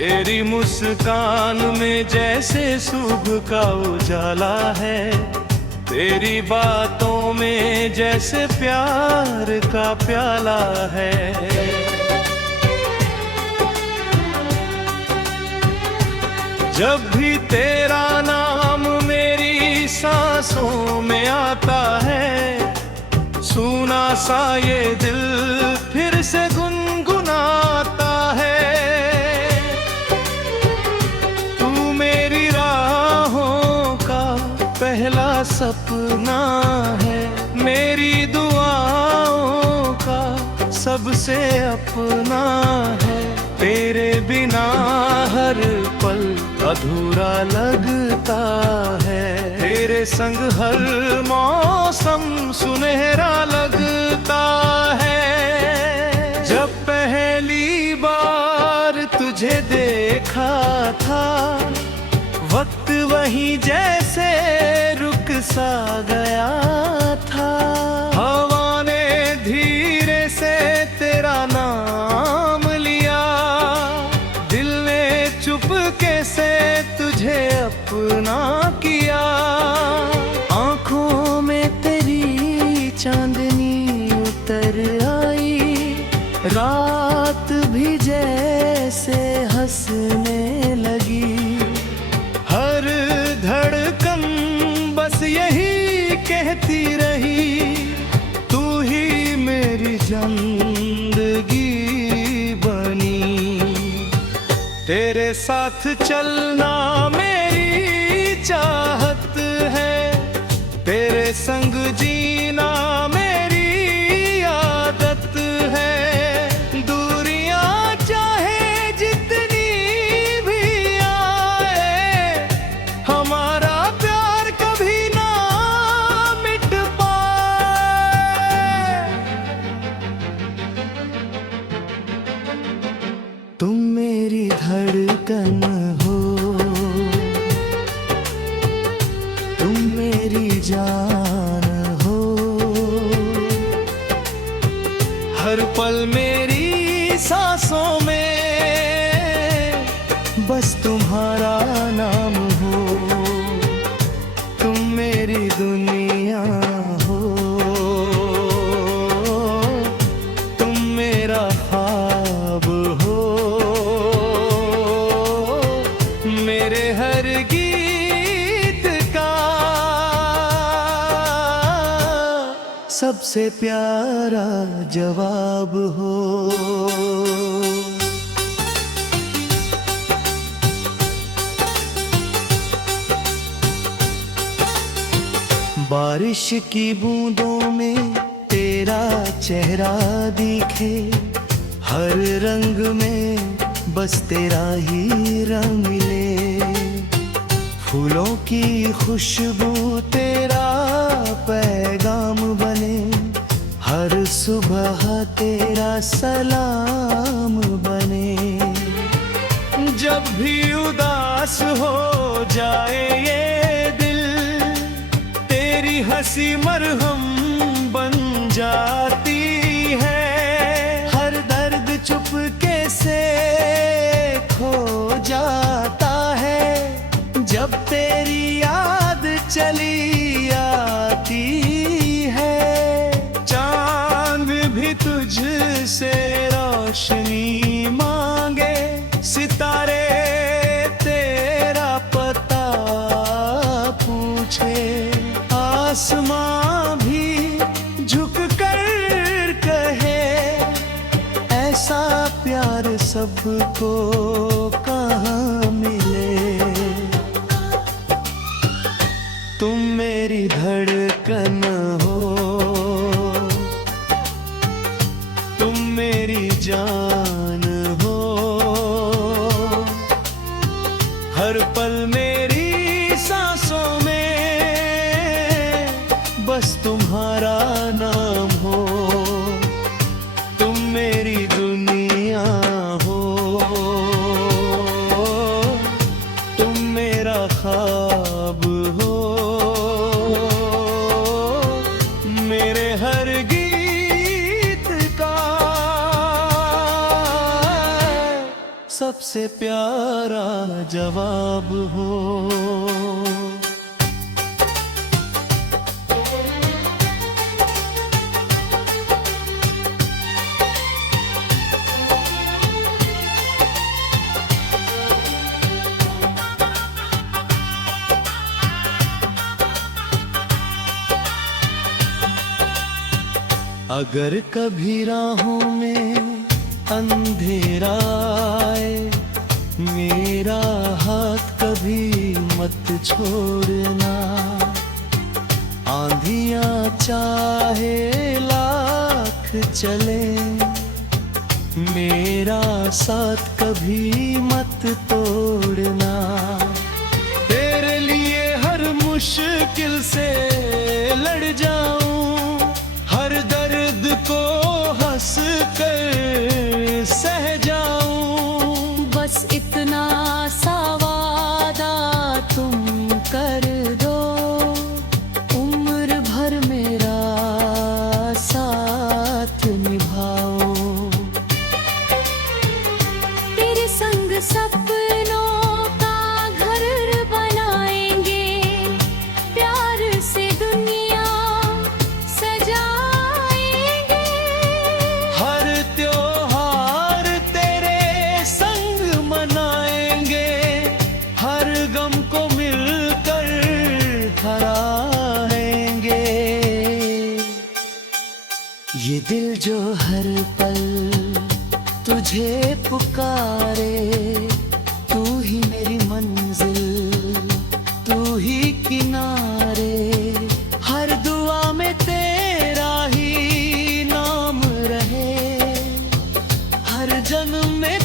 तेरी मुस्कान में जैसे सुबह का उजाला है, तेरी बातों में जैसे प्यार का प्याला है। जब भी तेरा नाम मेरी सांसों में आता है, सूना सा ये दिल फिर से गुनगुनाता है। पहला सपना है, मेरी दुआओं का सबसे अपना है। तेरे बिना हर पल अधूरा लगता है, तेरे संग हर मौसम सुनहरा लगता है। जब पहली बार तुझे देखा था, वक्त वहीं जैसे रुक सा गया था। हवा ने धीरे से तेरा नाम लिया, दिल ने चुपके से तुझे अपना किया। आंखों में तेरी चांदनी उतर आई, रात भी जैसे हंसने लगी। हर धड़कन बस यही कहती रही, तू ही मेरी जिंदगी बनी। तेरे साथ चलना मेरी चाहत है, तेरे संग जीना मेरी आदत है। दूरियां चाहे जितनी भी आए, हमारा प्यार कभी ना मिट पाए। तुम मेरी धड़कन हो, तुम मेरी जान हो। हर पल मेरी सांसों में बस तुम्हारा नाम हो। तुम मेरी दुनिया हो, तुम मेरा ख्वाब हो। मेरे हर गीत का सबसे प्यारा जवाब हो। बारिश की बूंदों में तेरा चेहरा दिखे, हर रंग में बस तेरा ही रंग मिले। फूलों की खुशबू तेरा पैगाम बने, हर सुबह तेरा सलाम बने। जब भी उदास हो जाए ये दिल, तेरी हंसी मरहम बन जाती है। हर दर्द चुपके से खो जाता है, जब तेरी याद चली आती है। चांद भी तुझसे रोशनी मांगे, सितारे तेरा पता पूछे। आसमां भी झुक कर कहे, ऐसा प्यार सबको कहाँ मिले। तुम मेरी धड़कन हो, तुम मेरी जान हो। हर पल मेरी सांसों में बस तुम्हारा नाम हो। तुम मेरी दुनिया हो, तुम मेरा ख्वाब हो। सबसे प्यारा जवाब हो। अगर कभी राहों में अंधेरा आए, मेरा हाथ कभी मत छोड़ना। आंधियां चाहे लाख चले, मेरा साथ कभी मत तोड़ना। तेरे लिए हर मुश्किल से लड़ जाऊं, हर दर्द को हंस कर सह जाऊं। बस इतना सा वादा तुम कर दो, उम्र भर मेरा साथ निभाओ। तेरे संग सपनों का घर बनाएंगे, प्यार से दुनिया सजाएंगे। हर त्योहार तेरे संग मनाएंगे, हर गम को मिलकर हराएंगे। ये दिल जो हर पल तुझे पुकारे, तू ही मेरी मंजिल, तू ही किनारे। हर दुआ में तेरा ही नाम रहे, हर जन्म में